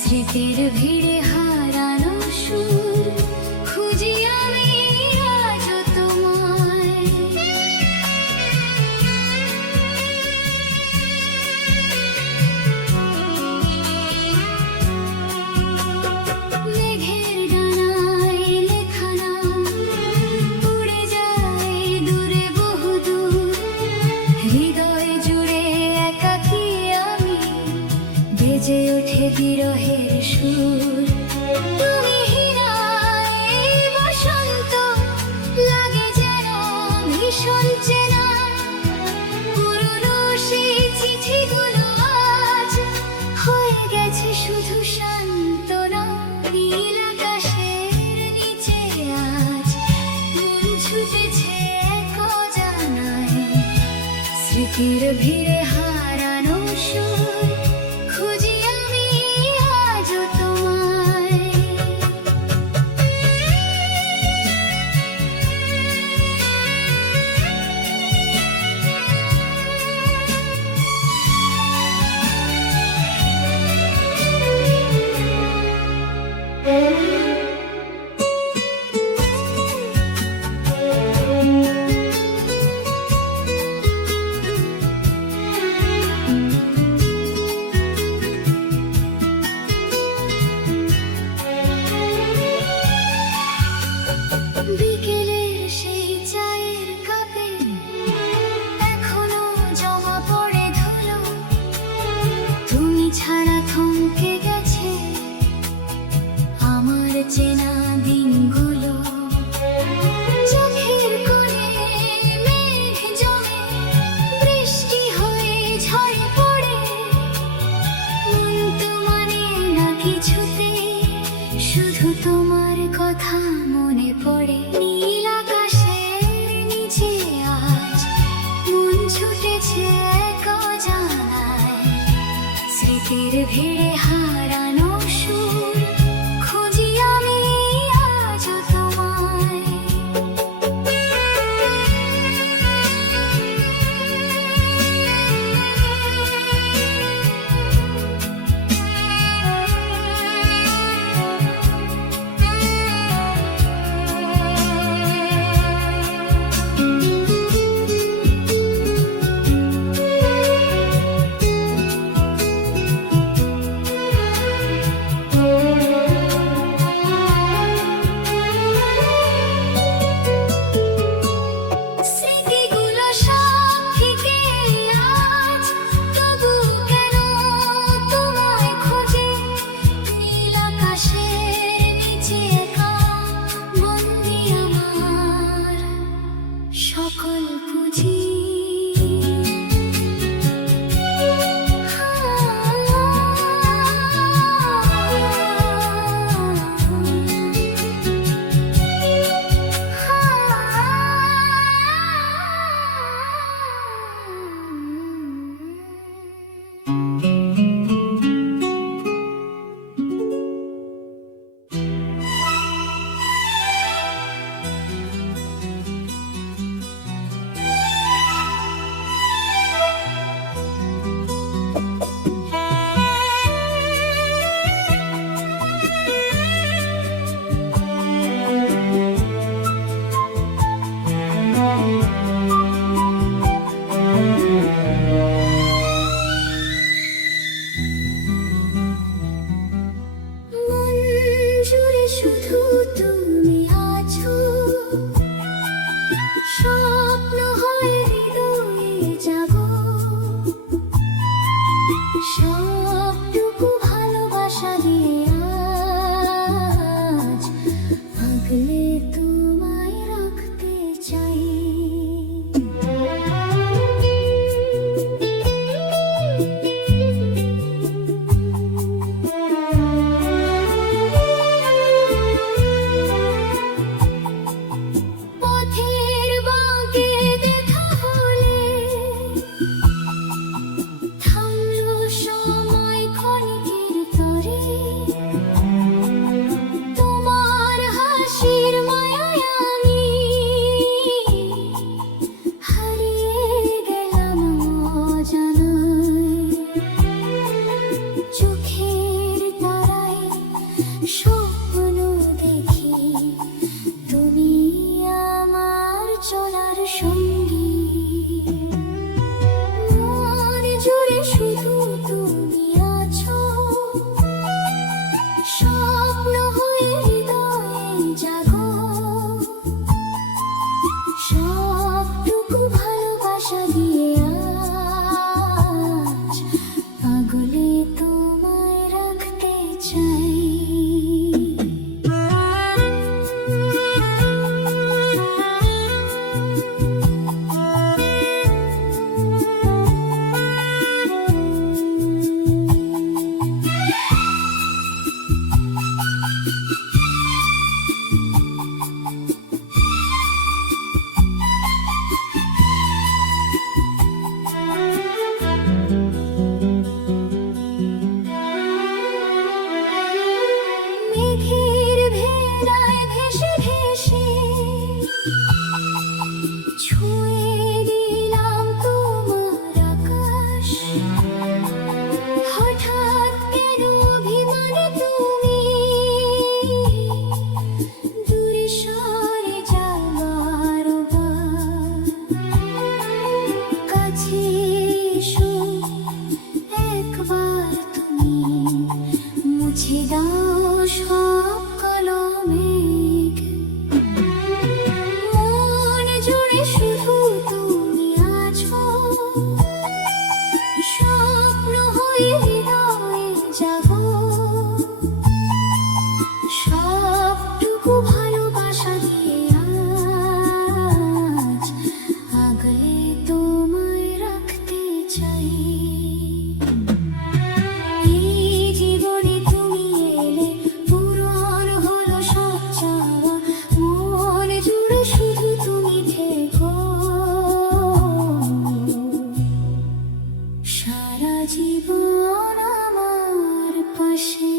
স্মৃতির ভিড়ে হারানো সুর খুঁজি আমি আজ তোমায়। মেঘের ডানায় লেখা নাম উড়ে যায় দূরে বহুদূর, হৃদয় জুড়ে একাকী আমি বেজে ওঠে বিরহের সুর। তুমি হিরায় বসন্ত লাগে যেন ভীষণ চেনা, পুরনো সেই চিঠিগুলো আজ হয়ে গেছে শুধু সান্ত্বনা। নীল আকাশের নিচে আজ মন ছুটেছে এক অজানায়, স্মৃতির ভিড়ে হারানো সুর খুঁজি আমি আজ তোমায়। বিকেলের সেই চায়ের কাপে এখনো জমা পড়ে ধুলো, তুমি ছাড়া থমকে গেছে আমার চেনা দিনগুলো। চোখের কোণে মেঘ জমে বৃষ্টি হয়ে ঝরে পড়ে, মন তো মানে না কিছুতে, শুধু তোমার কথা মনে পড়ে। নীল আকাশের নিচে আজ মন ছুটেছে এক অজানায়, স্মৃতির ভিড়ে হারানো সুর খুঁজি আমি আজ তোমায়। বাসা দিয়ে আজ পাগলে তোমায় রাখতে চাই। মেঘের ভেলায় ভেসে ভেসে ছুঁয়ে দিলাম তোমার আকাশ। হঠাৎ কেন অভিমানে তুমি দূরে সরে যাওয়ার বার। কাছে এসো একবার তুমি, মুছে দাও সব কালো মেঘ। মন জুড়ে শুধু তুমি আছো, স্বপ্ন হয়ে হৃদয়ে জাগো। সবটুকু ভালোবাসা দিয়ে আজ আগলে তোমায় রাখতে চাই। এই জীবনে তুমি এলে পূরণ হলো সব চাওয়া, মন জুড়ে শুধু তুমি থেকো সারা জীবন আমার পাশে।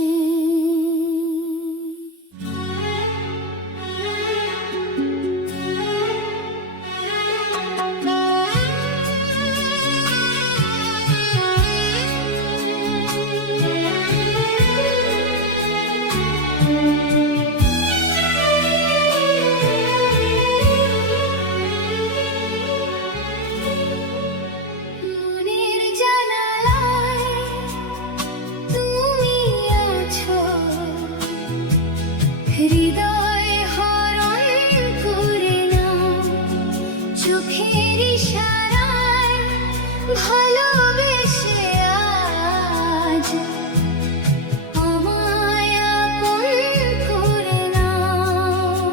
মনের জানালায় তুমি আছো, হৃদয় হরণ করে নাও। চোখের ইশারায় ভালোবেসে আজ আমায় আপন করে নাও।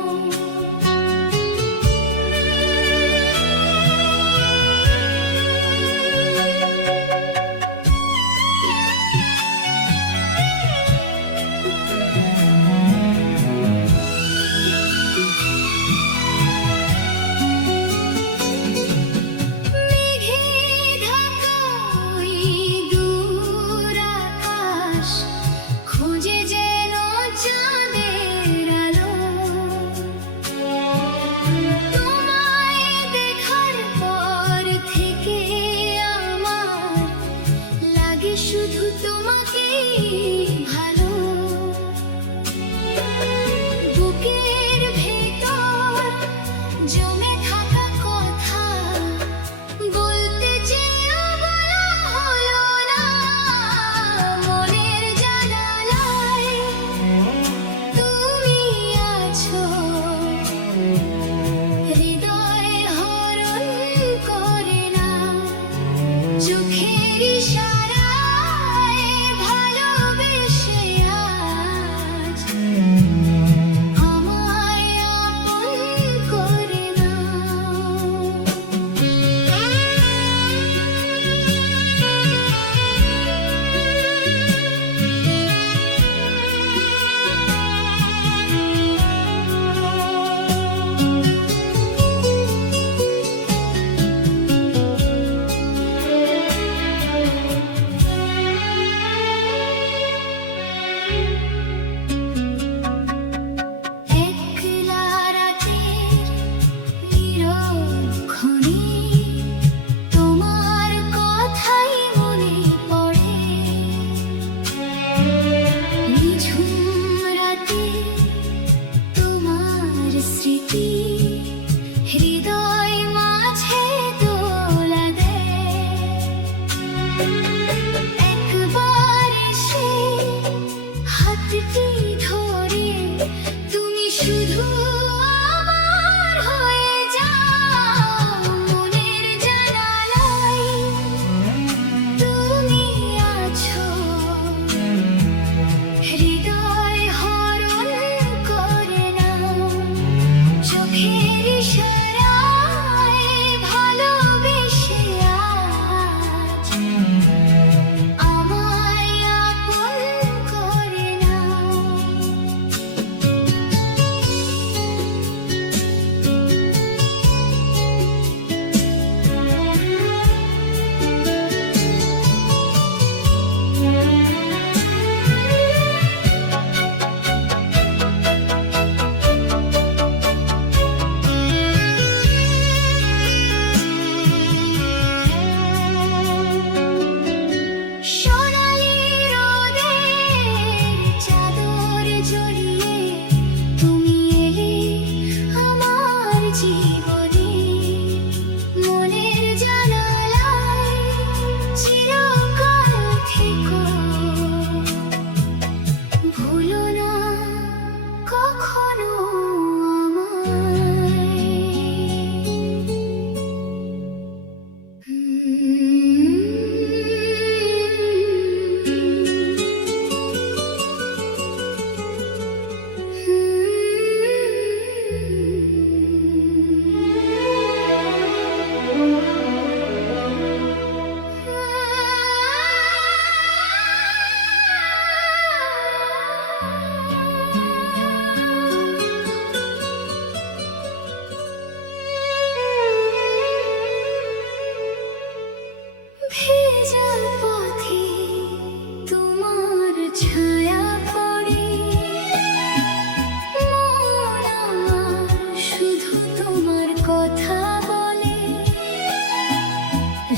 মেঘে ঢাকা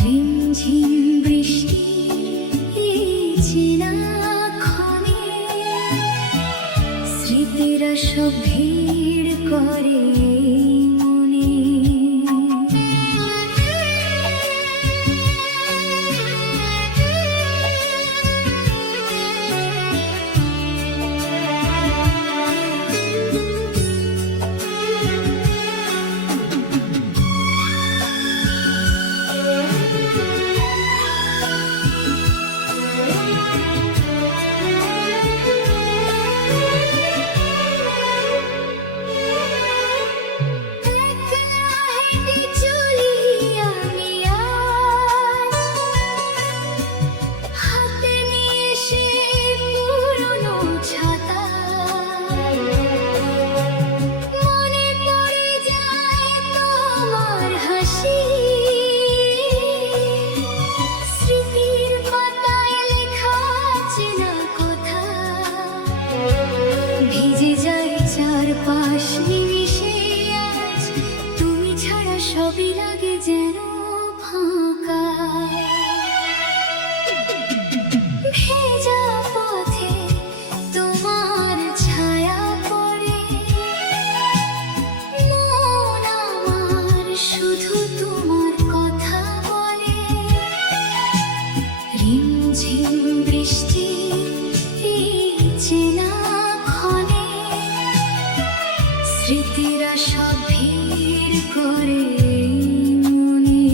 রিমঝিম বৃষ্টি চেনা ক্ষণে স্মৃতিরা সব ভিড় করে মনে। ভিজে যায় চারপাশ নিমিশে আজ, তুমি ছাড়া সবই লাগে যেন ফাঁকা। ভেজা পথে তোমার ছায়া পড়ে, মন আমার শুধু তোমার কথা বলে। রিমঝিম বৃষ্টি চেনা ক্ষণে স্মৃতিরা সব ভিড় করে মনে।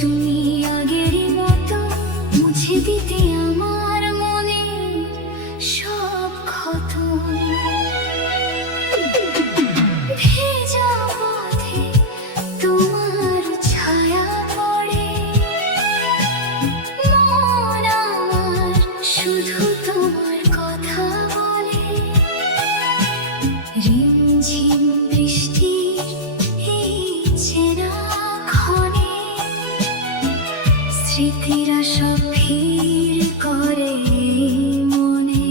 তুমি আগেরই মতো মুছে দিতে আমার মনে সব ক্ষত। ভেজা পথে তোমার ছায়া পড়ে, মন আমার শুধু তোমার কথা বলে। রিমঝিম বৃষ্টির এই চেনা ক্ষণে স্মৃতিরা সব ভিড় করে মনে।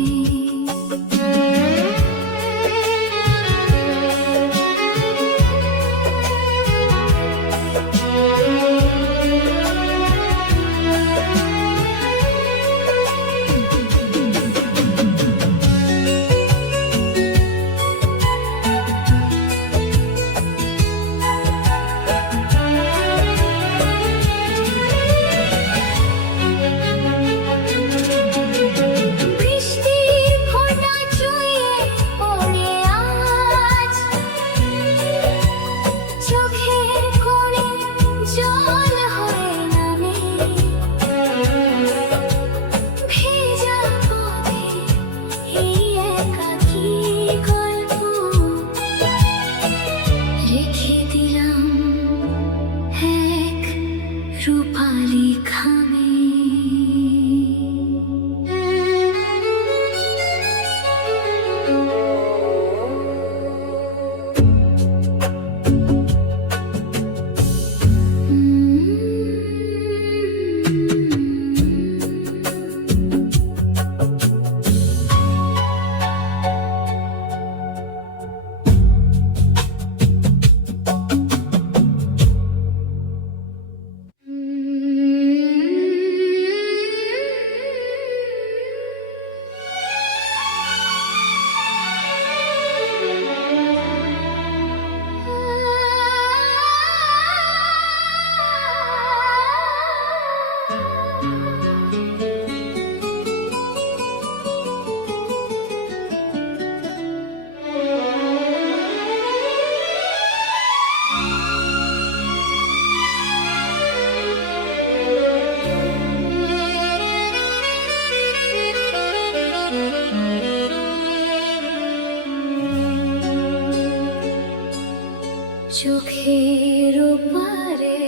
চোখের ওপারে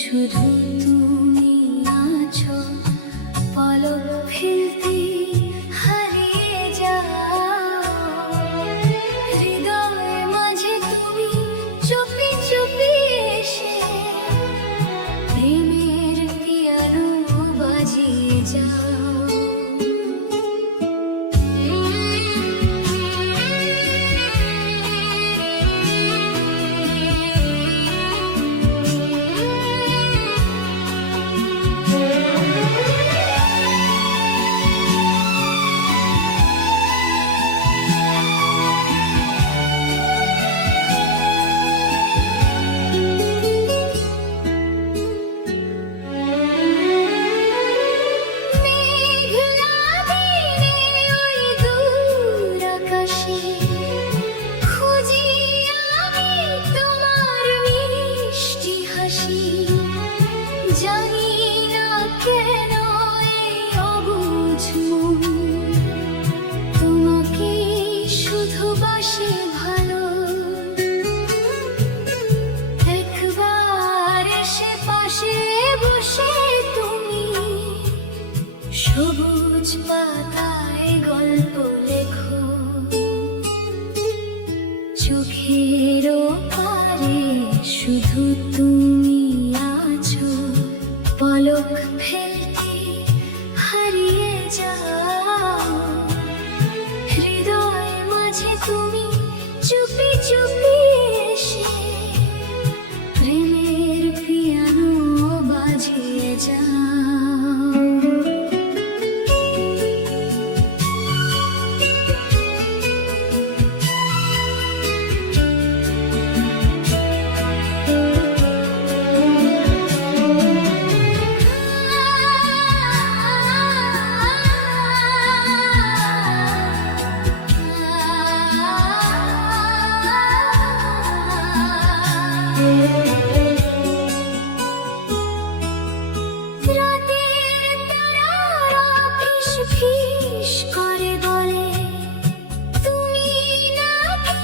শুধু তুমি আছো, পলক ফেলতে হারিয়ে যাও। হৃদয় মাঝে তুমি চুপি চুপি এসে প্রেমের পিয়ানো বাজিয়ে যাও। জানি না কেন এই অবুঝ মন তোমাকে শুধু বাসে ভালো। একবার এসে পাশে বসে তুমি সবুজ পাতায় গল্প লেখো। চোখের ওপারে শুধু তুমি আছো, পলক ফেলতে হারিয়ে যাও। হৃদয় মাঝে তুমি চুপি চুপি এসে প্রেমের পিয়ানো বাজিয়ে যাও। রাতের তারারা ফিস ফিস করে বলে তুমি নাকি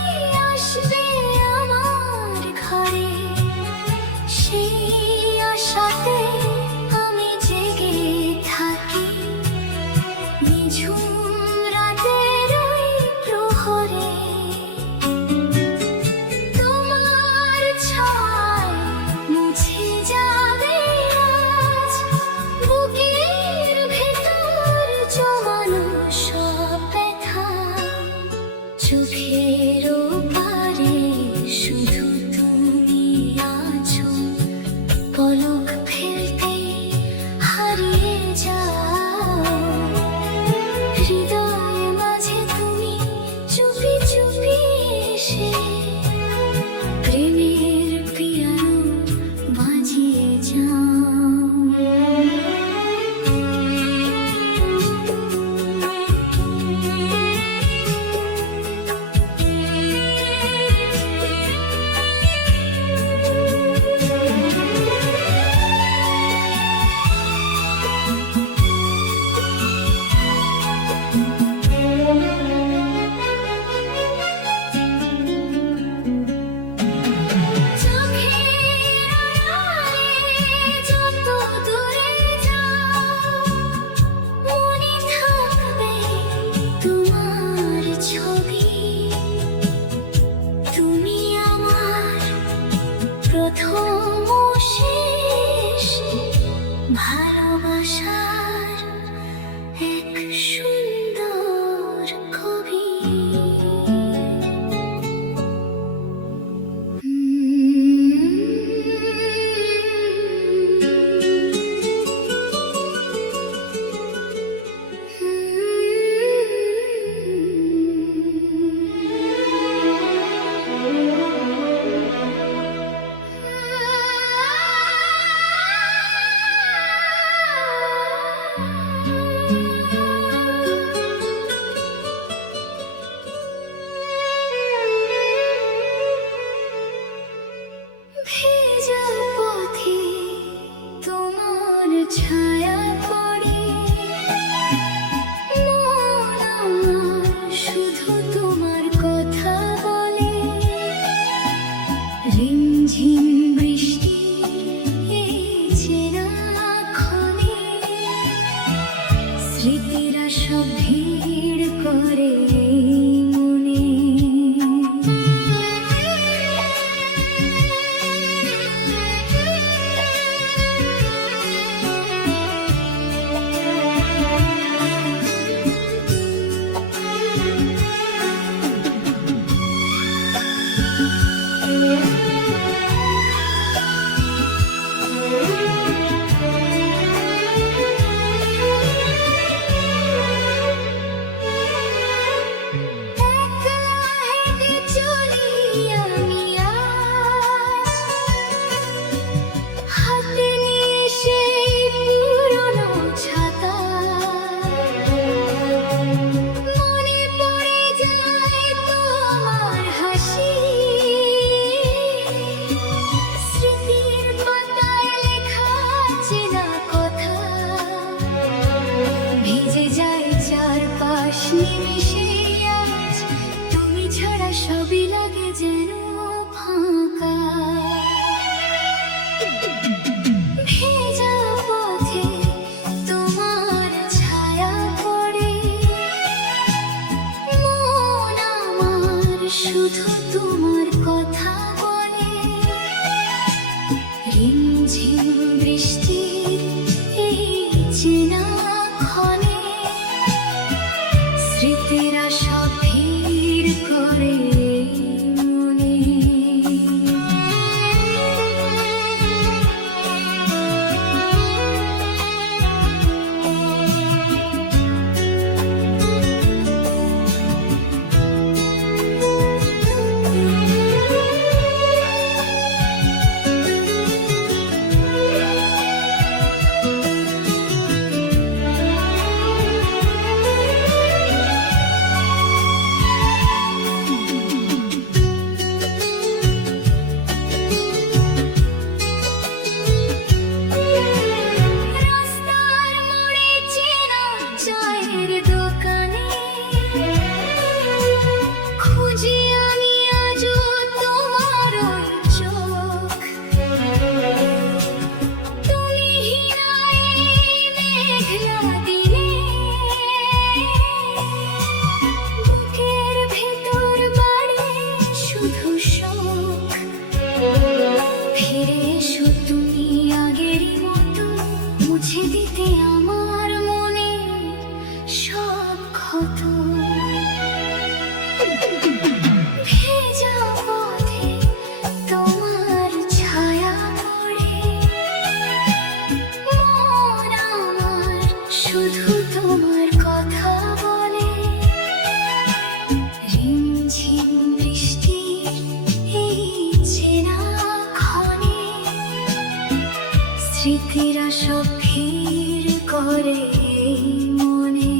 আসবে আমার ঘরে। সেই আশাতে আমি জেগে থাকি নিঝুম রাতের ওই প্রহরে। তোমার ছায় মুছে যাবে আজ বুকের ভেতর জমানো সব ব্যথা। চোখের ওপারে শুধু তুমি আছো, পলক ফেলতে হারিয়ে যাও। হৃদয় মাঝে তুমি চুপি চুপি এসে প্রেমের পিয়ানো বাজিয়ে যাও। প্রথম ও শেষ ভালোবাসার এক সুন্দর কবি। রিমঝিম বৃষ্টির এই চেনা ক্ষণে স্মৃতিরা সব ভিড় করে মনে। রাস্তার মোড়ে চেনা চায়ের দোকানে খুঁজি আমি আজও তোমার ওই চোখ। তুমি হিরায় মেঘলা দিনে বুকের ভেতর বাড়ে শুধু শোক। ফিরে এসো তুমি আগেরই মতো, মুছে দিতে আমার মনে সব ক্ষত। ভেজা পথে তোমার ছায়া পড়ে, মন আমার শুধু তোমার কথা বলে। রিমঝিম বৃষ্টির এই চেনা ক্ষণে স্মৃতিরা সব ভিড় করে মনে।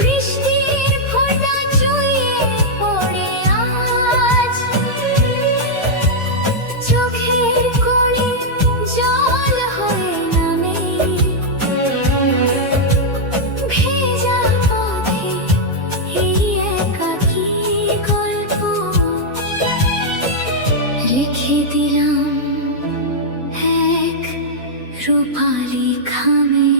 বৃষ্টির ফোঁটা চুইয়ে পড়ে আজ, চোখের কোণে জল হয়ে নামে। ভেজা পথে এই একাকী গল্প রেখে দিলাম এক রূপালি খামে।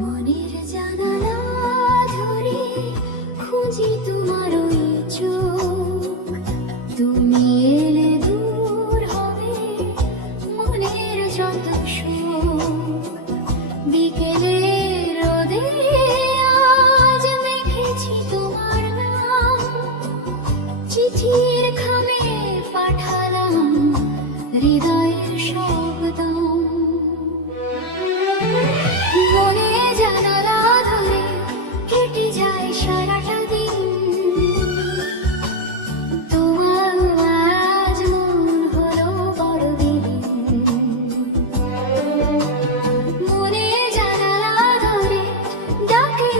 মনের জানালা ধরে খুঁজি তোমার ওই চোখ। তুমি এলে দূর হবে মনের যত শোক। বিকেলে রোদে আজ মেখেছি তোমার নাম, চিঠির খামে পাঠালাম হৃদয়ের শব্দম। মনে জানালা ধরে কেটে যায় সারাটা দিন, তোমার আজ মন হলো বড় বিলীন। মনে জানালা ধরে ডাকে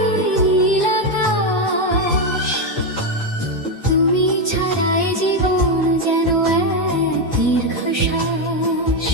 নীল আকাশ, তুমি ছাড়াই জীবন যেন এক দীর্ঘশ্বাস।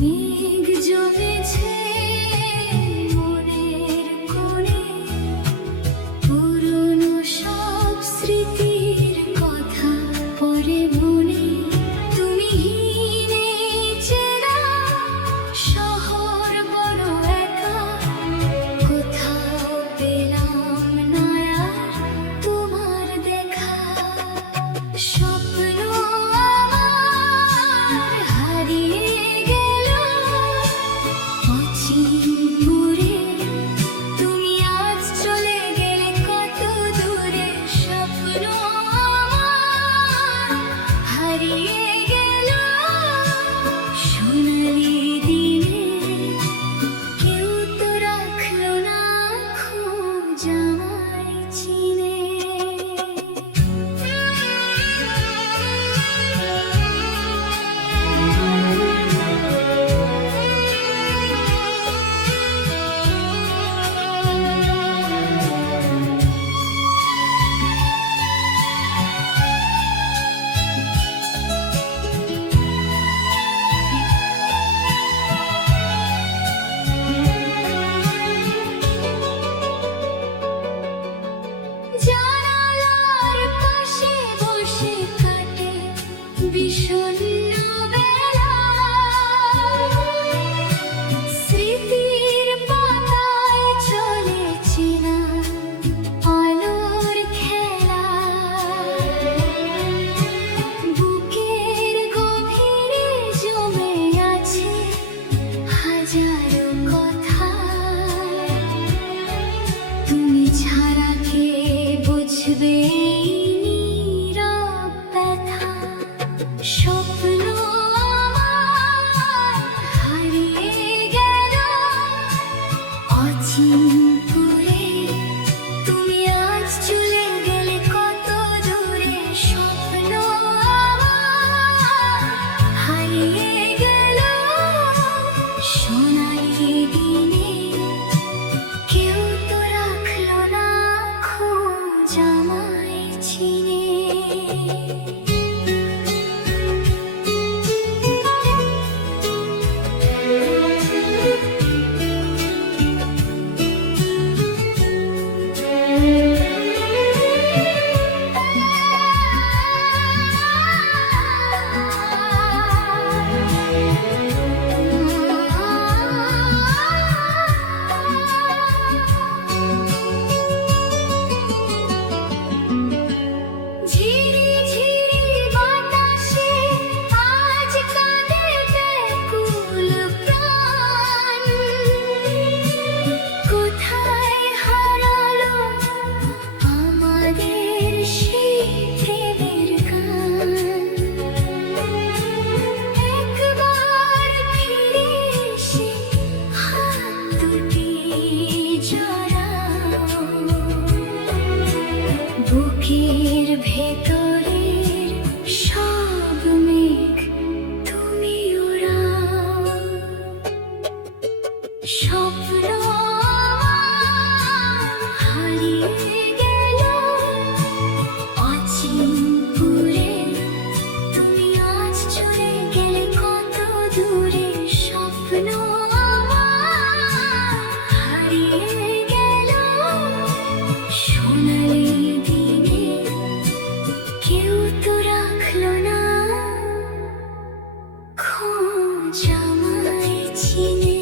মেঘ জমেছে মনের কোণে, পুরনো সব স্মৃতির কথা পড়ে মনে। তুমি হীনে চেনা শহর বড় একা, কোথাও পেলাম না আর তোমার দেখা। স্বপ্ন আমার হারিয়ে গেল অচিনপুরে, তুমি আজ চলে গেলে কত দূরে। স্বপ্ন আমার হারিয়ে গেল সোনালি দিনে, কেউ তো রাখলো না খোঁজ আমায় চিনে। জানালার পাশে বসে কাটে বিষণ্ণ বেলা, স্মৃতির পাতায় চলে চেনা আলোর খেলা। বুকের গভীরে জমে আছে হাজারো কথা, তুমি ছাড়া কে বুঝবে এই নীরব ব্যথা। স্বপ্ন আমার হারিয়ে গেল অচিনপুরে, তুমি আজ চলে গেলে কত দূরে। স্বপ্ন আমার হারিয়ে গেল সোনালি দিনে, কেউ তো রাখলো না খোঁজ আমায় চিনে। ঝিরি ঝিরি বাতাসে আজ কাঁদে ব্যাকুল প্রাণ, কোথায় হারালো আমাদের সেই প্রেমের গান। একবার ফিরে এসে হাত দুটি জড়াও, বুকের ভেতরের সব মেঘ তুমি উড়াও। স্বপ্ন আমার হারিয়ে গেল অচিনপুরে, তুমি আজ চলে গেলে কত দূরে। স্বপ্ন আমার হারিয়ে গেল সোনালি দিনে, কেউ তো রাখলো না খোঁজ আমায় চিনে।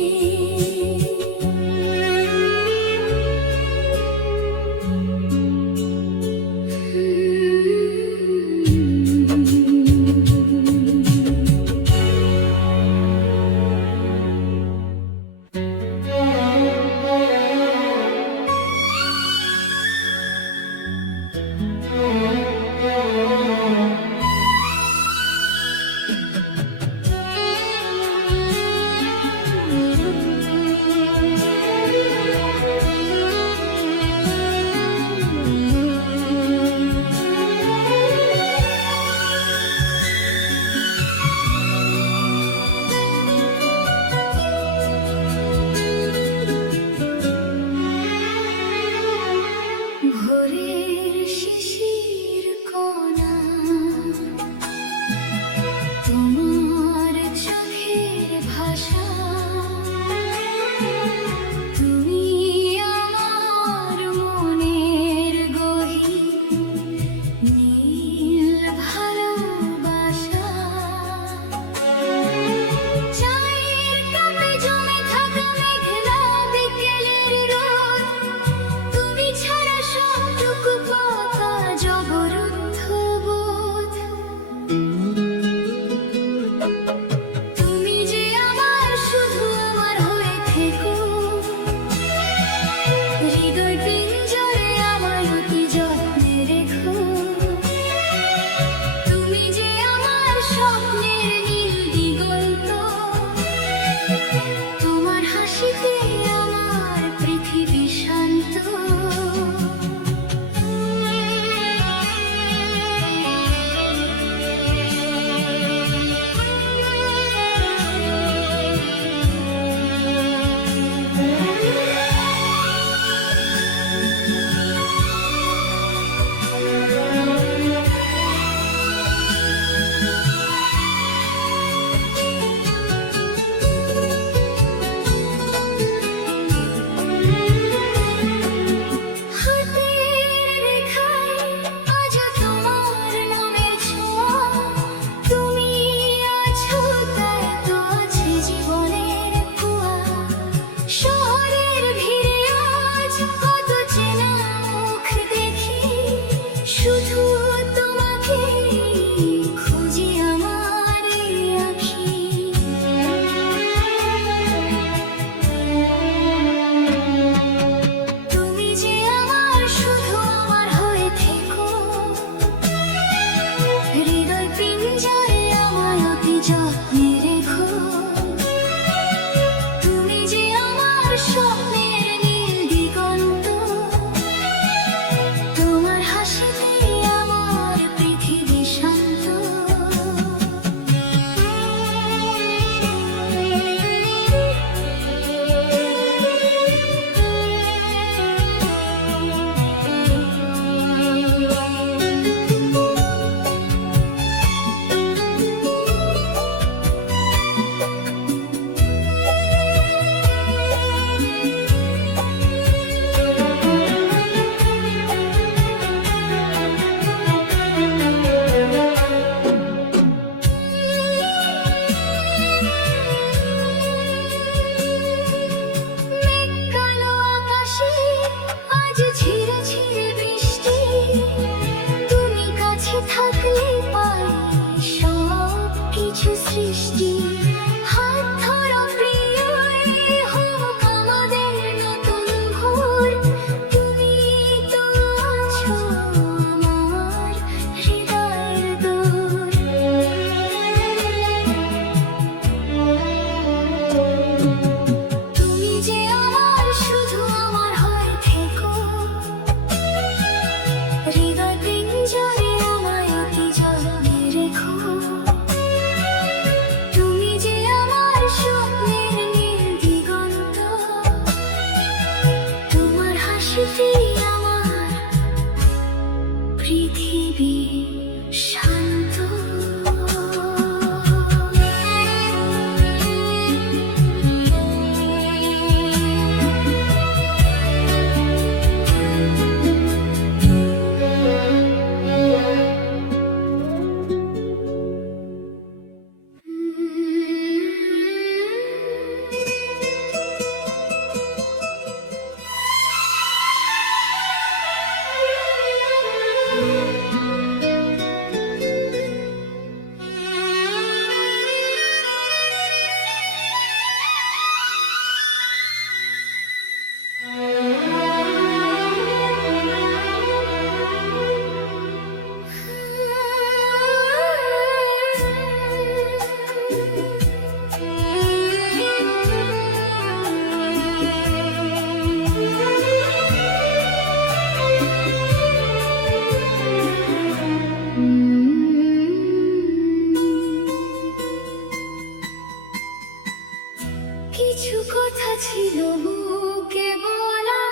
কিছু কথা ছিল বুকে বলা,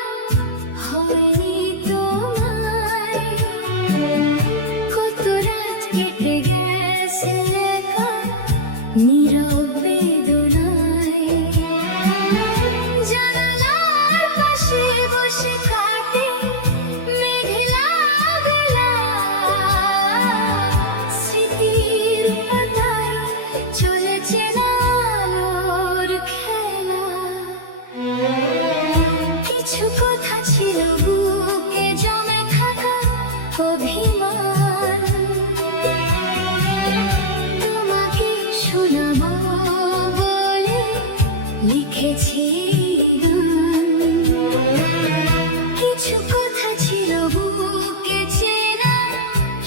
হয়নি তোমায়। কত রাত কেটে গেছে একা নীরব বেদনায়। জানালার পাশে বসে কাটে মেঘলা বেলা, স্মৃতির পাতায় চলেছে আলোর খেলা। কিছু কথা ছিল বুকে জমে থাকা অভিমান, তোমাকে শোনাবো বলে লিখেছি গান। কিছু কথা ছিল বুকে চেনা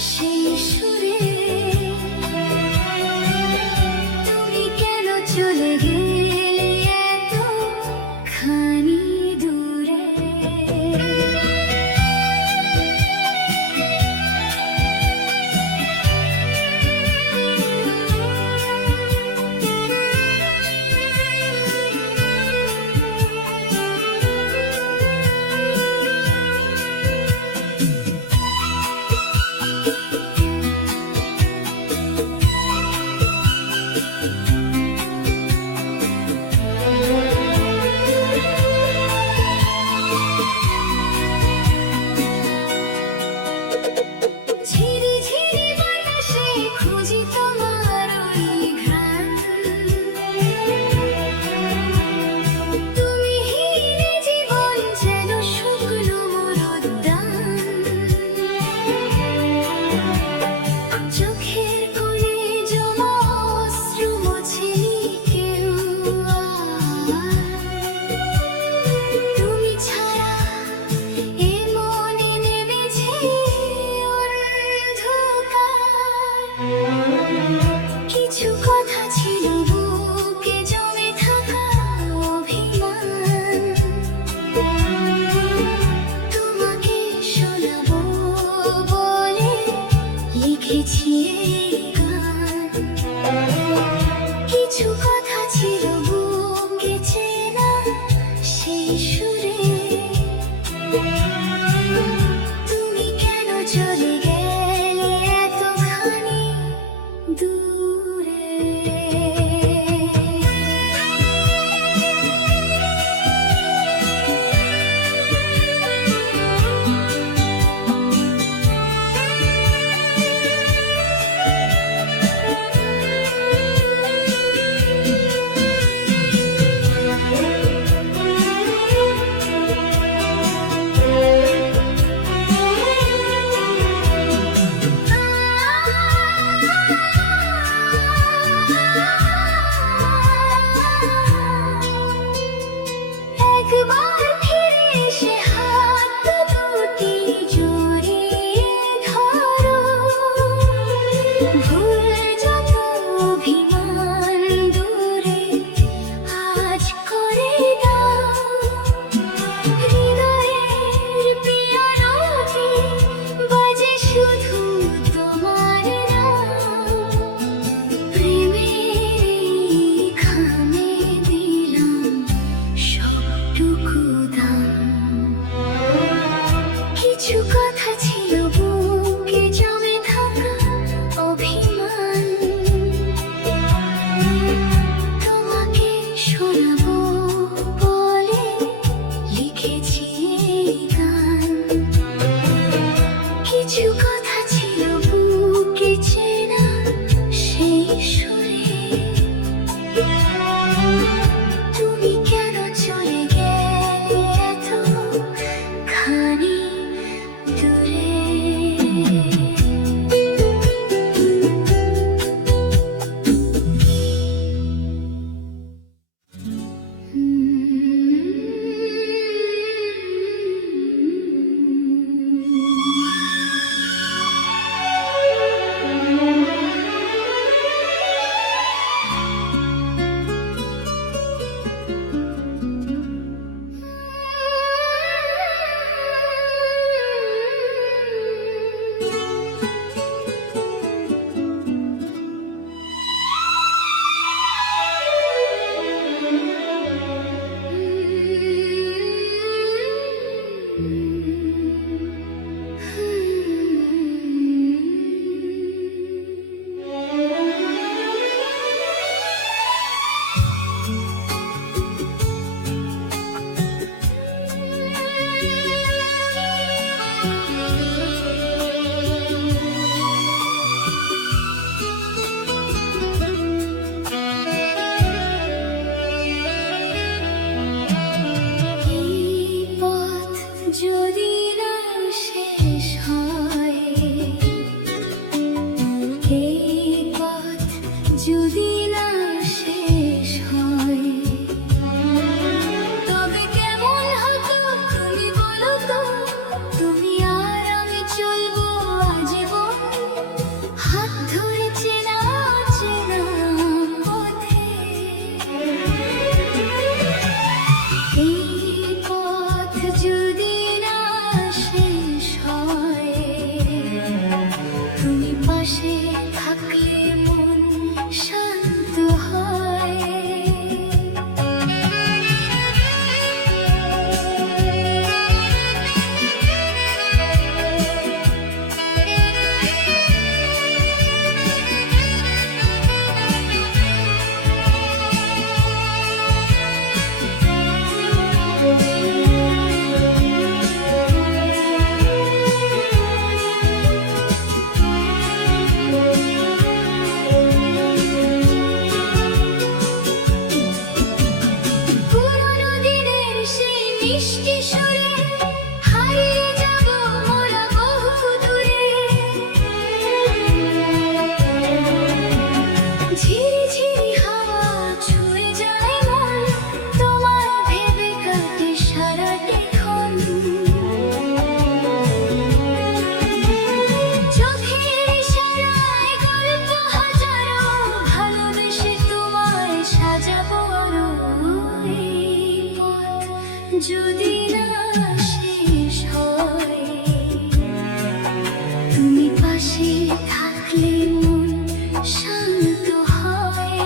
সেই সুরে, তুমি কেন চলে গেলে এতখানি দূরে। ঝিরি ঝিরি বাতাসে খুঁজি তোমার ওই ঘ্রাণ, তুমি হিরে জীবন যেন শুকনো মরুদ্যান। চোখের কোণে জমা অশ্রু মোছেনি কেউ আর, তুমি ছাড়া এ মনে নেমেছে কিছু কথা ছিল বুকে জমে থাকা অভিমান, তোমাকে শোনাবো বলে লিখেছি এই গান। কিছু কথা ছিল বুকে চেনা সেই সুরে, তুমি কেন চলে গেলে এতখানি দূরে। একবার ফিরে এসে হাত দুটি জড়িয়ে ধরো, ভুল যত অভিমান দূরে আজ করে দাও। হৃদয়ের পিয়ানোতে বাজে শুধু তোমার নাম, প্রেমের খামে দিলাম সবটুকু দাম। কিছু কথা ছিল বুকে জমে থাকা অভিমান, তোমাকে শোনাবো বলে লিখেছি এই গান। কিছু কথা ছিল বুকে চেনা সেই সুরে, তুমি কেন চলে গেলে এতখানি দূরে। যদি না শেষ হয়, তুমি পাশে থাকলে মন শান্ত হয়।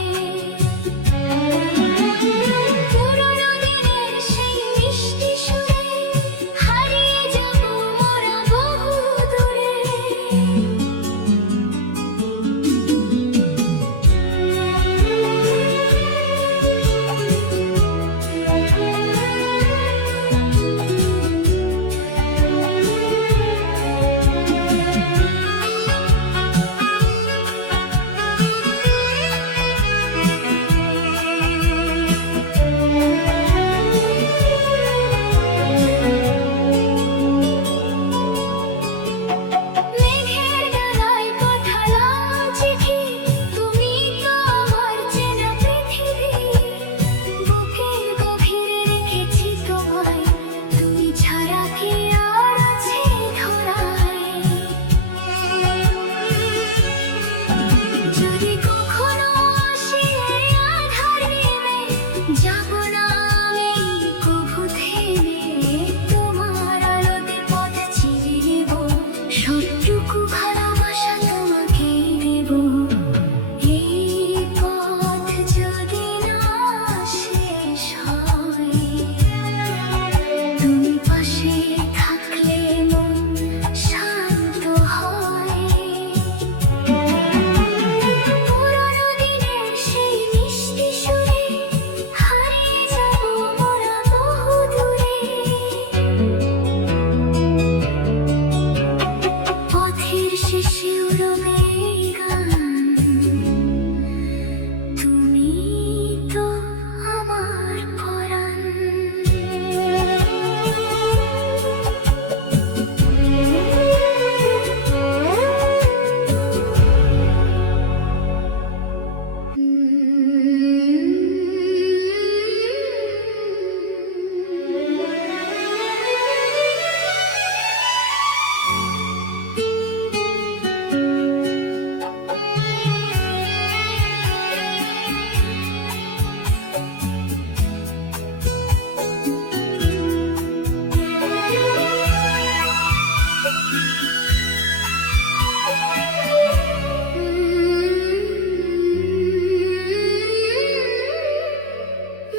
পুরোনো দিনের সেই মিষ্টি সুরে হারিয়ে যাব মোরা বহু দূরে। মেঘের ডানায় পাঠালাম চিঠি, তুমি তো আমার চেনা পৃথিবী। বুকের গভীরে রেখেছি তোমায়, তুমি ছাড়া কি আর আছে ধরায়? যদি কখনো আসে আঁধার নেমে, যাব না আমি কভু থেমে। তোমার আলোতে পথ চিরে নেব, সবটুকু ভালোবাসা তোমাকেই দেব। এই পথ যদি না শেষ হয়, তুমি পাশে থাকলে মন শান্ত হয়। পুরোনো দিনের সেই মিষ্টি সুরে হারিয়ে যাব মোরা বহু দূরে। পথের শেষে উড়বে এই গান, তুমি তো আমার পরাণ।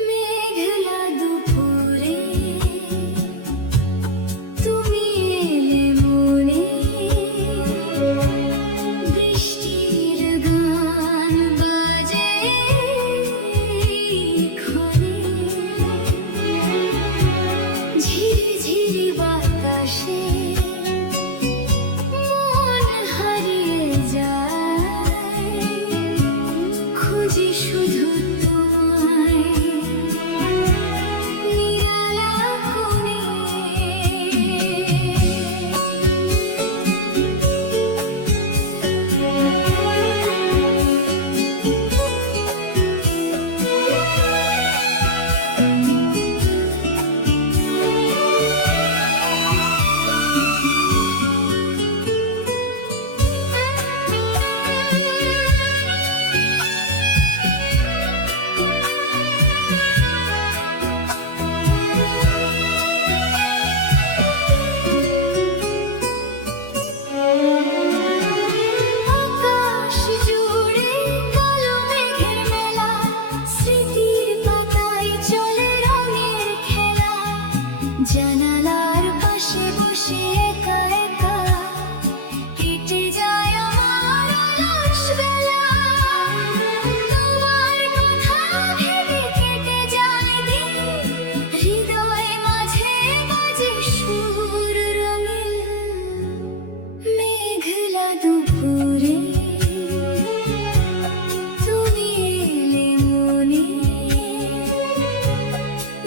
মেঘলা দুপুরে তুমি এলে মনে, বৃষ্টির গান বাজে ক্ষণে। ঝিরিঝিরি বাতাসে মন হারিয়ে যায়, খুঁজি শুধু তোমায় নিরালা কোণে। আকাশ জুড়ে কালো মেঘের মেলা, স্মৃতির পাতায় চলে রঙের খেলা। জানালার পাশে বসে একা একা কেটে যায় আমার অলস বেলা। তোমার কথা ভেবে কেটে যায় দিন, হৃদয় মাঝে বাজে সুর রঙিন। মেঘলা দুপুরে তুমি এলে মনে,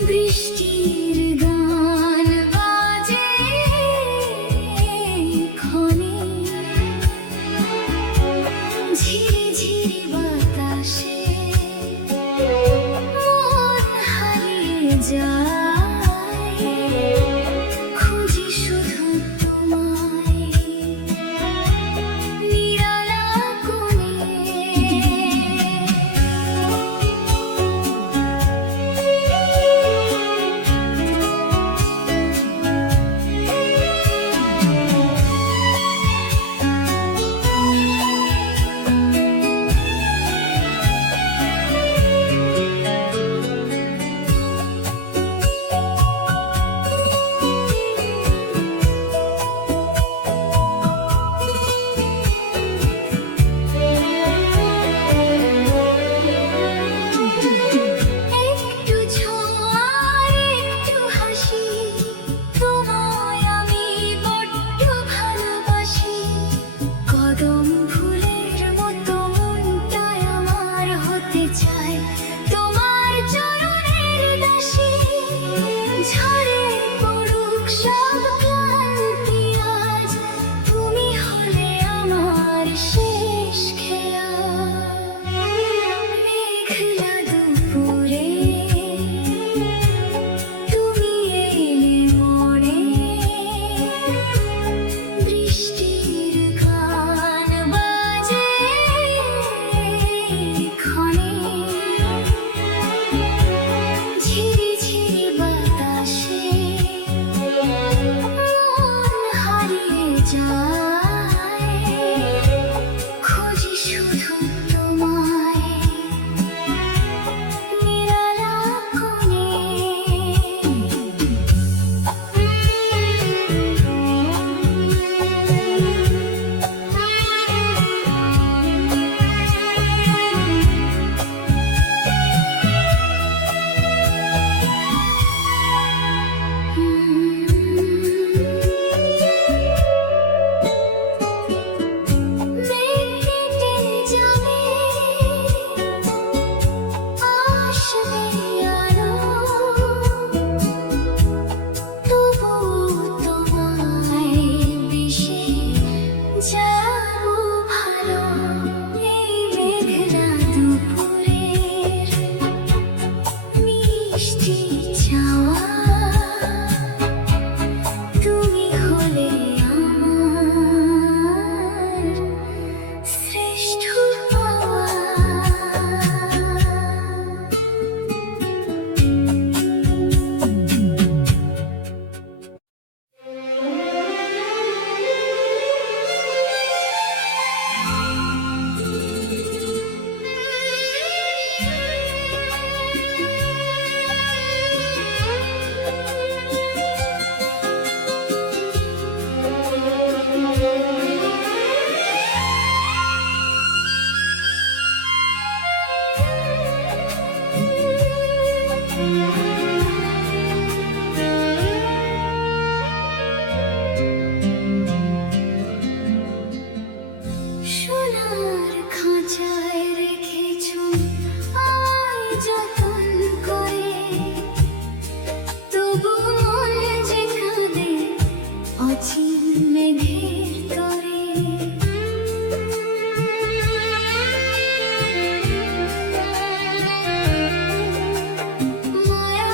বৃষ্টির গান বাজে ক্ষণে। ঝিরিঝিরি বাতাসে মন হারিয়ে যায়, খুঁজি শুধু তোমায় নিরালা কোণে। মিষ্টি চাওয়া তুমি হলে আমার শ্রেষ্ঠ পাওয়া। সোনার খাঁচায় রেখেছো আমায় যতন করে, তবু মন যে কাঁদে অচিন মেঘের তরে। মায়া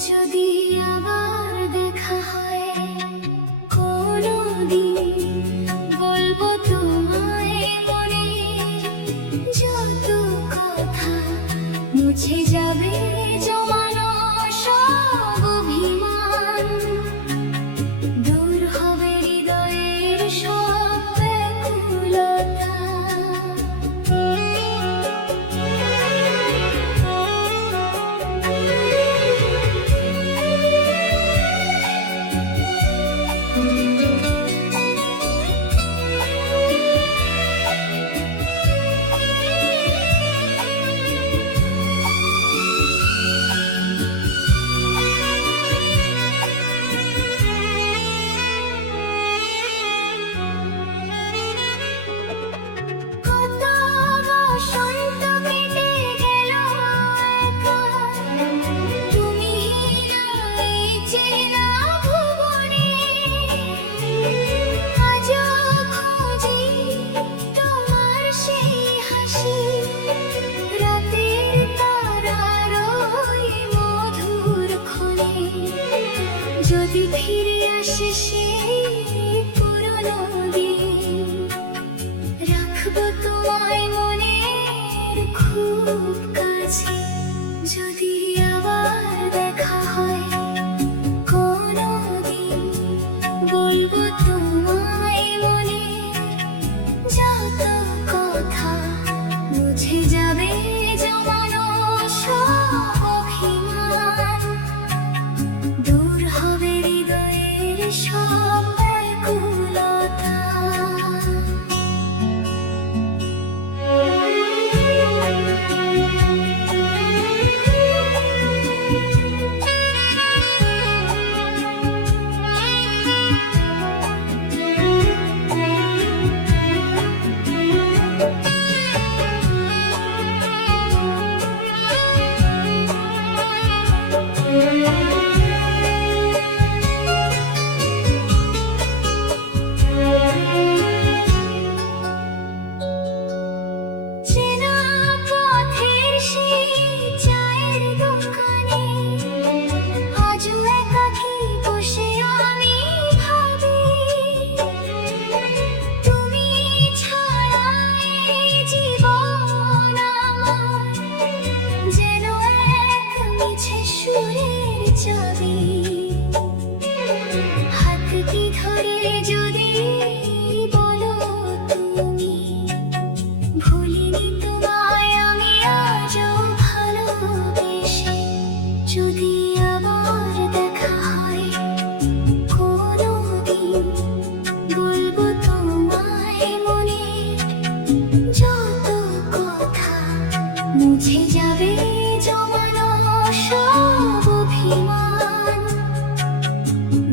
যদি আবার দেখা হয় কোনোদিন, বলবো তোমায় মনের যত কথা, মুছে যাবে জমানো সব অভিমান, দূর হবে হৃদয়ের সব ব্যাকুলতা। কত বসন্ত কেটে গেল একা, তুমি এই চেনা ভুবনে। আজও খুঁজি তোমার সেই হাসি, রাতের তারার ওই মধুর ক্ষণে। যদি ফিরে আসে সেই পুরনো দিন, রাখবো তোমায় মনের খুব কাছে। যদি আবার দেখা হয় কোনোদিন, বলবো তোমায় মনের যত কথা, মুছে যাবে জমানো সব অভিমান, দূর হবে হৃদয়ের সব ব্যাকুলতা। চেনা পথের সেই চায়ের দোকানে, আজও একাকী বসে আমি ভাবি, তুমি ছাড়া এই জীবন আমার যেন এক মিছে সুরের চাবি। হাত কি ধরে যদি বলো তুমি, ভুলিনি তোমায় আমি আজও ভালোবেসে। যদি আবার দেখা হয় কোনোদিন, বলবো তোমায় মনের যত কথা, মুছে যাবে জমানো সব অভিমান,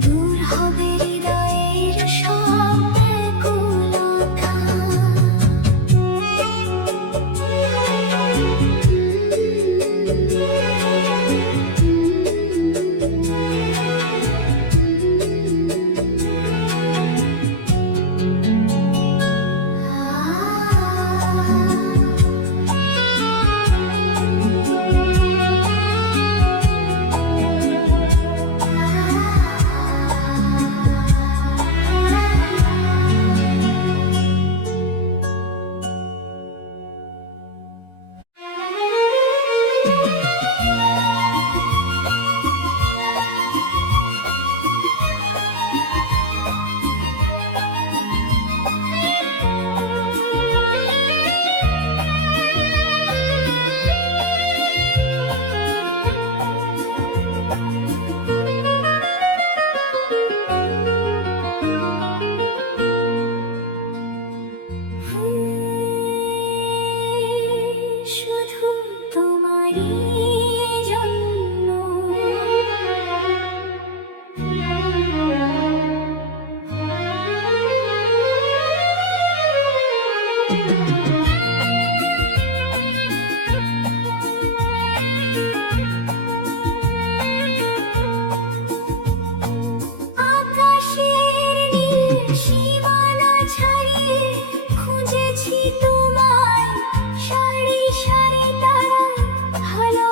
দূর হবে হৃদয়ের সব ব্যাকুলতা। শুধু তোমারই জন্য আকাশের নীল সীমানা ছাড়িয়ে খুঁজেছি তোমায়, সারি সারি তারা ভালো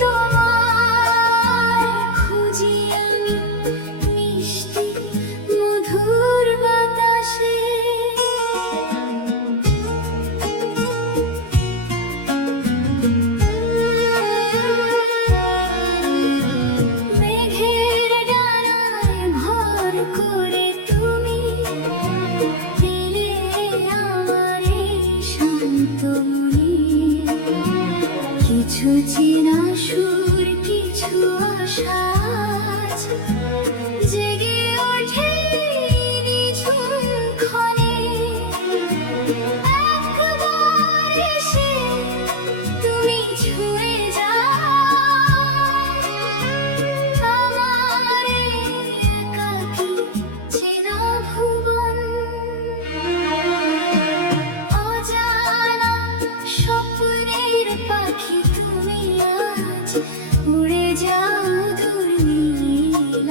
তোমায় খুঁজি আমি মিষ্টি মধুর বাতাসে। মেঘের ডানায় ভর করে তুমি দিলে আমার এই শান্ত মনে কিছু চেনা সুর, কিছু আশা আজ জেগে ওঠে নিঝুম ক্ষণে। একবার এসে তুমি ছুঁয়ে যাও আমার এই একাকী চেনা ভুবন। অজানা স্বপ্নের পাখি তুমি আজ উড়ে যাও দূর নীল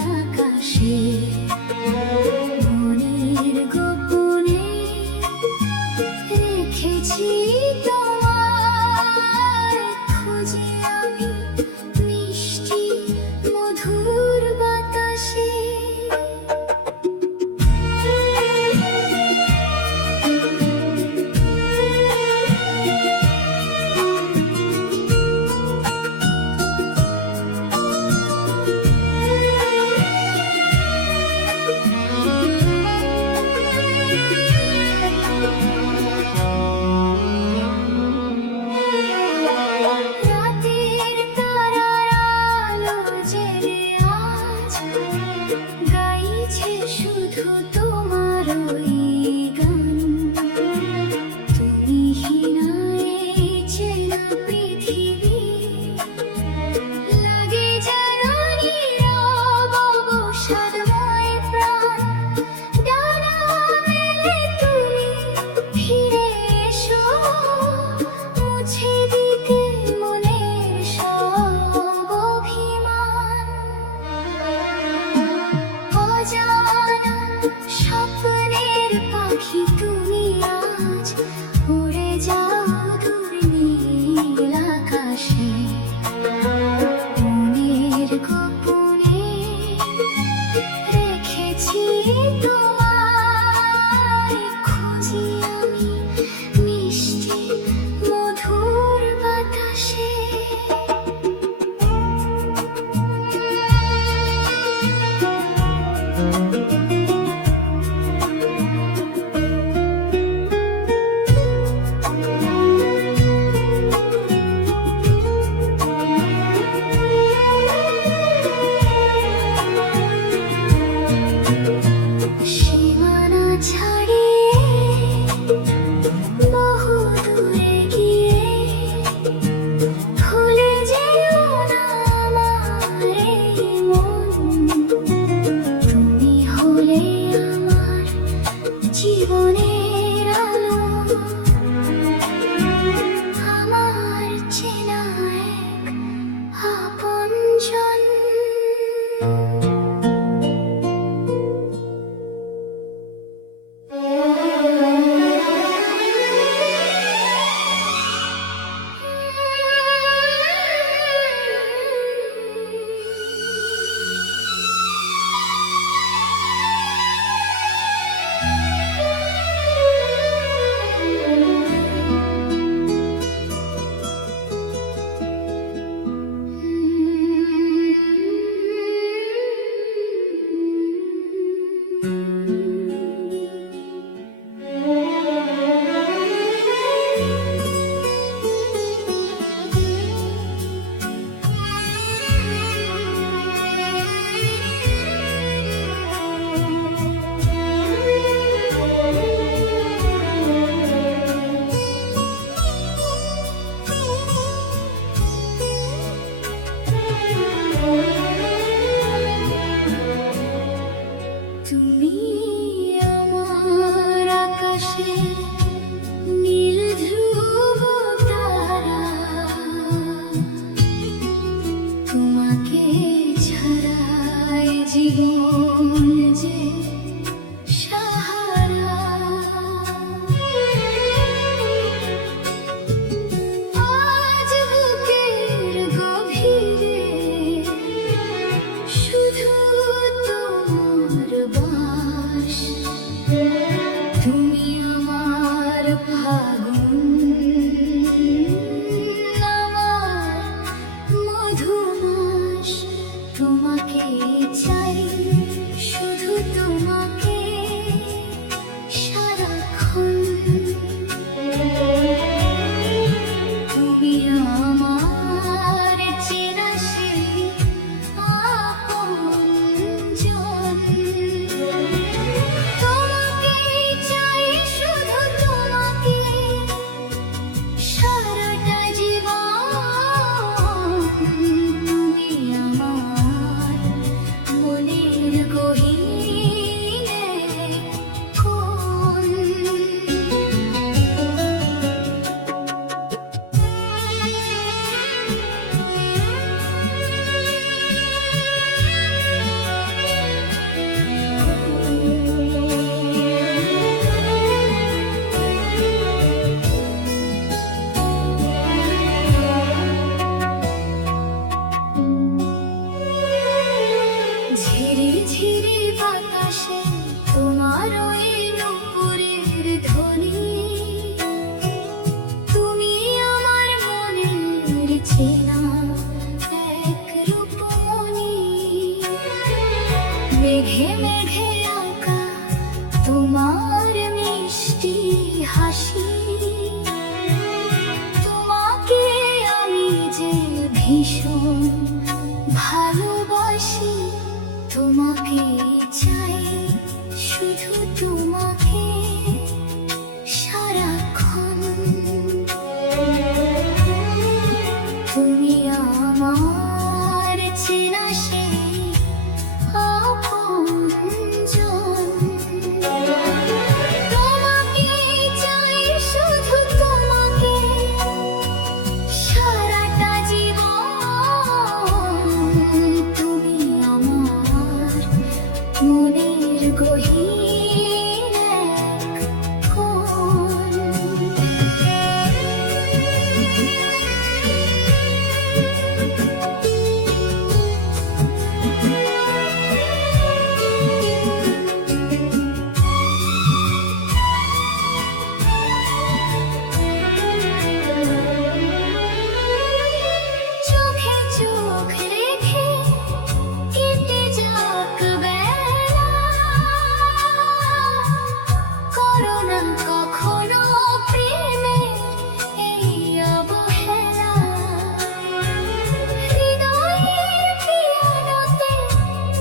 এক রূপমণি, মেঘে মেঘে আঁকা তোমার মিষ্টি হাসি, তোমাকে আমি যে ভীষণ ভালোবাসি, তোমাকে চাই শুধু তোমাকে সারাক্ষণ। তুমি আমার চেনা সেই আপনজন, তোমাকে চাই শুধু তোমাকে সারাটা জীবন। তুমি আমার মনের গহীন এক কোণ। চোখে চোখ রেখে কেটে যাক বেলা, করো না কখনো প্রেমের এই অবহেলা। হৃদয়ের পিয়ানোতে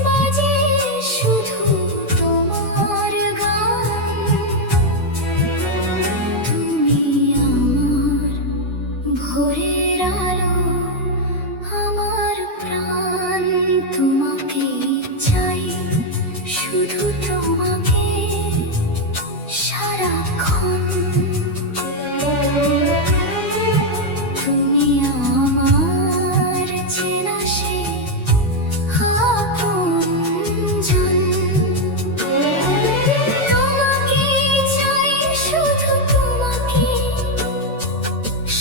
বাজে শুধু তোমার গান, তুমি আমার ভোরের আলো, আমার প্রাণ। তোমাকে চাই শুধু তোমাকে সারাক্ষণ। তুমি আমার চেনা সেই আপনজন, তোমাকে চাই শুধু তোমাকে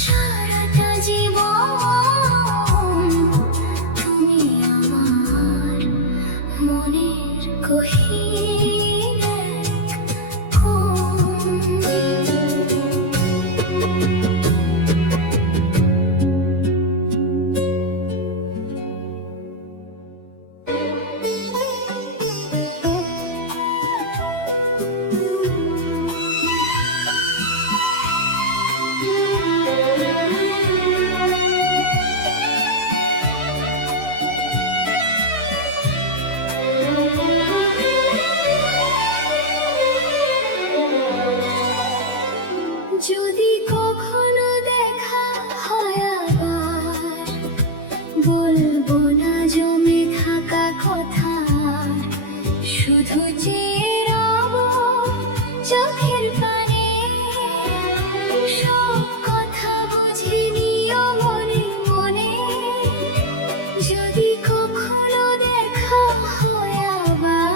সারাটা জীবন। তুমি আমার মনের গহীন এক কোণ। যদি কখনো দেখা হয় আবার, বলবো না জমে থাকা কথা, শুধু চেয়ে রবো চোখের পানে। সব কথা বুঝে নিও মনে মনে, যদি কখনো দেখা হয় আবার।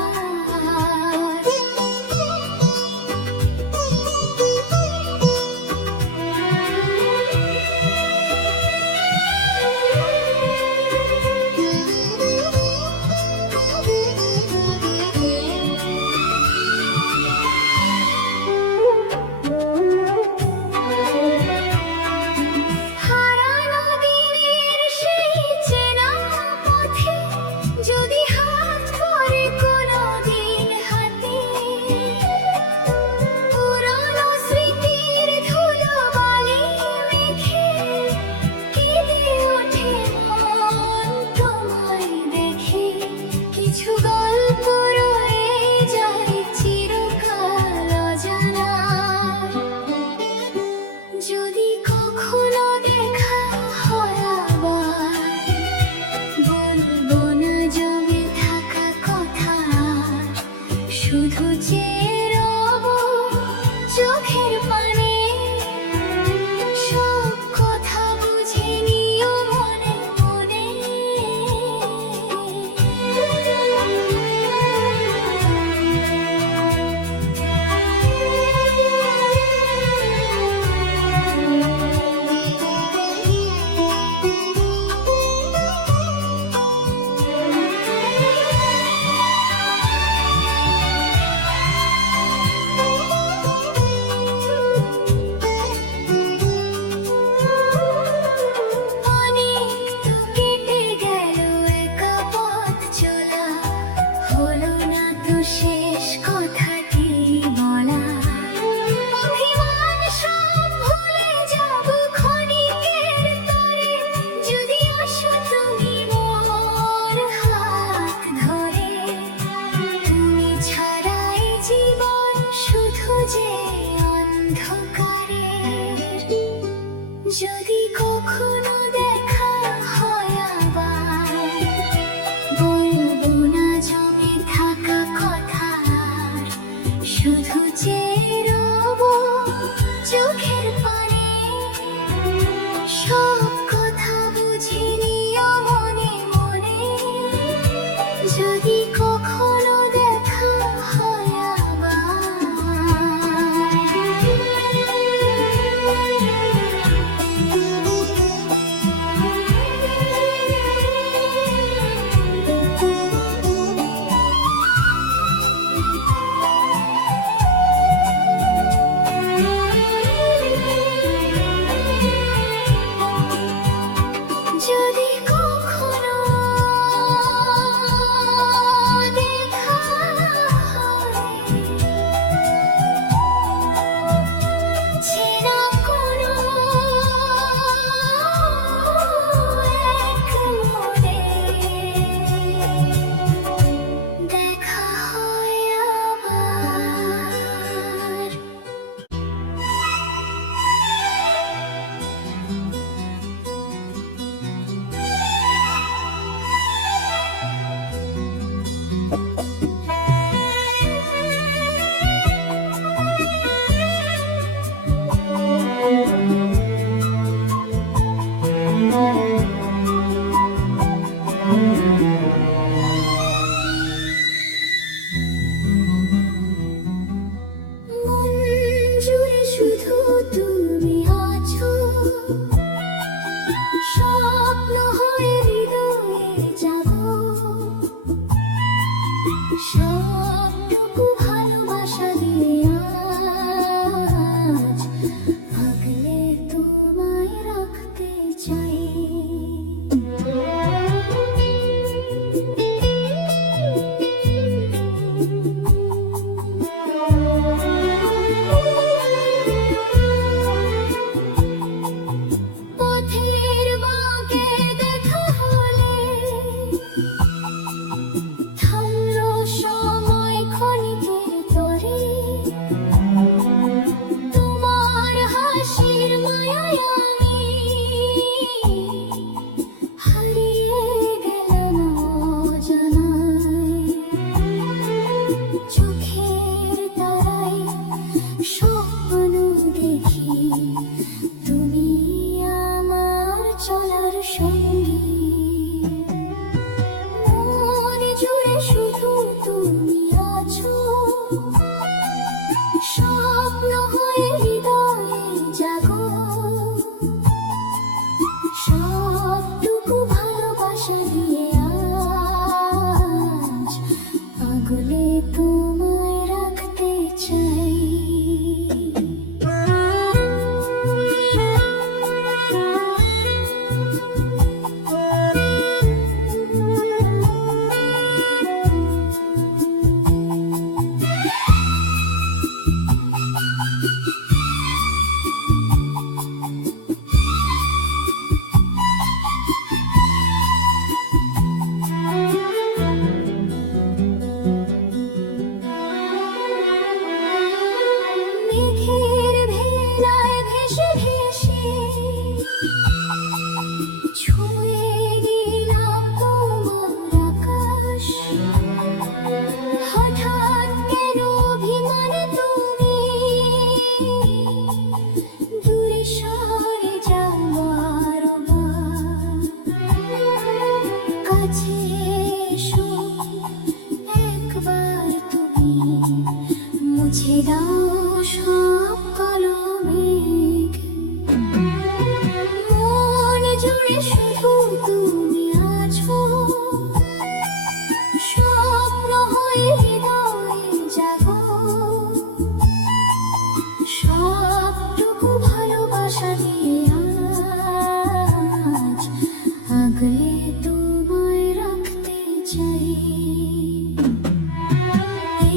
তোমায় রাখতে চাই।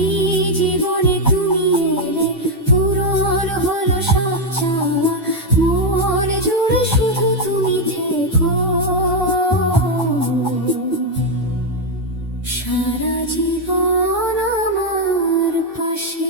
এই জীবনে তুমি এলে পূরণ হলো সব চাওয়া, মন জুড়ে শুধু তুমি থেকো সারা জীবন আমার পাশে।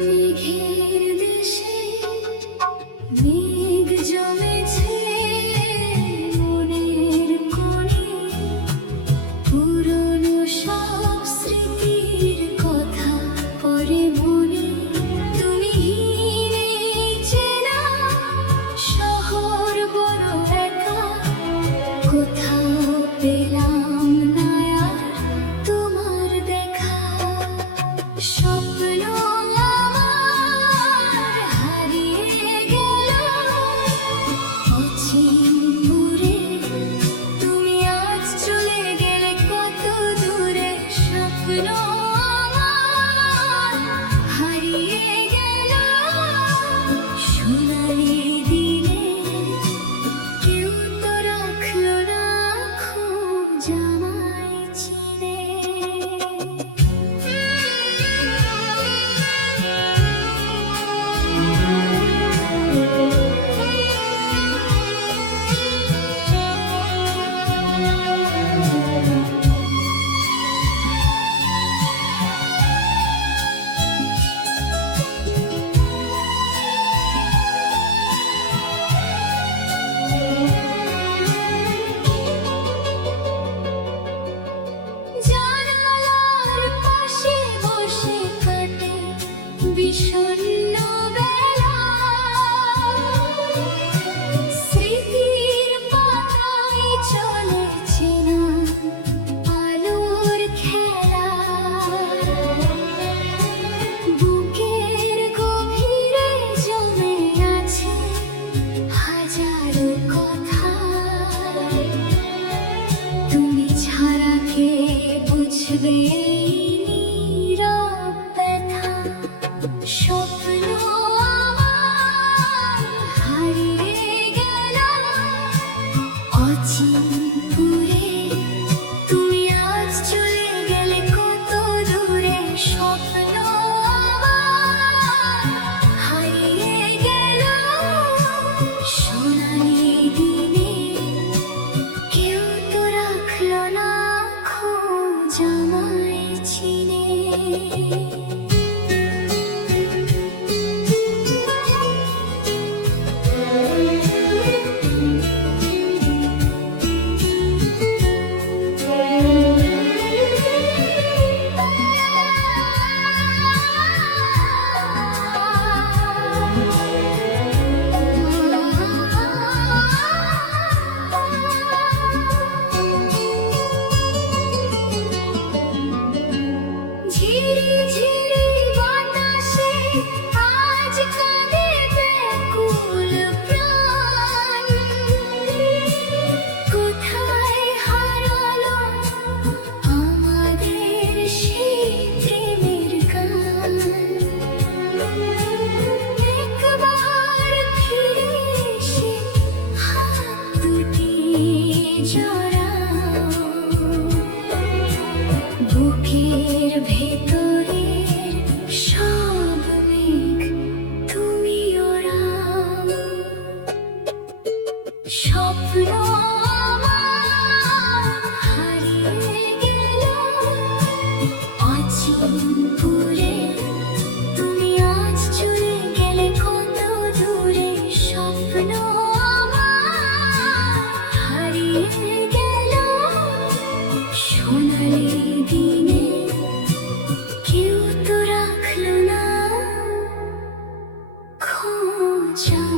মেঘের দেশে মেঘ জমেছে মনের কোণে, পুরনো সব স্মৃতির কথা পড়ে মনে। তুমি হিরে চেনা শহর বড় একা, কোথাও পেলাম না আর তোমার দেখা। স্বপ্ন আমার হারিয়ে গেল অচিনপুরে, তুমি আজ চলে গেলে কত দূরে। স্বপ্ন আমার হারিয়ে গেল সোনালি দিনে, কেউ তো রাখলো না খোঁজ আমায় চিনে। জানালার পাশে বসে কাটে বিষণ্ণ বেলা, স্মৃতির পাতায় চলেছে না আলোর খেলা। বুকের গভীরে জমে আছে হাজারো কথা, তুমি ছাড়া কে বুঝবে এই নীরব ব্যথা। স্বপ্ন আমার হারিয়ে গেল অচিনপুরে, তুমি আজ চলে গেলে কত দূরে। স্বপ্ন আমার হারিয়ে গেল সোনালি দিনে, কেউ তো রাখলো না খোঁজ আমায় চিনে। চাঁদ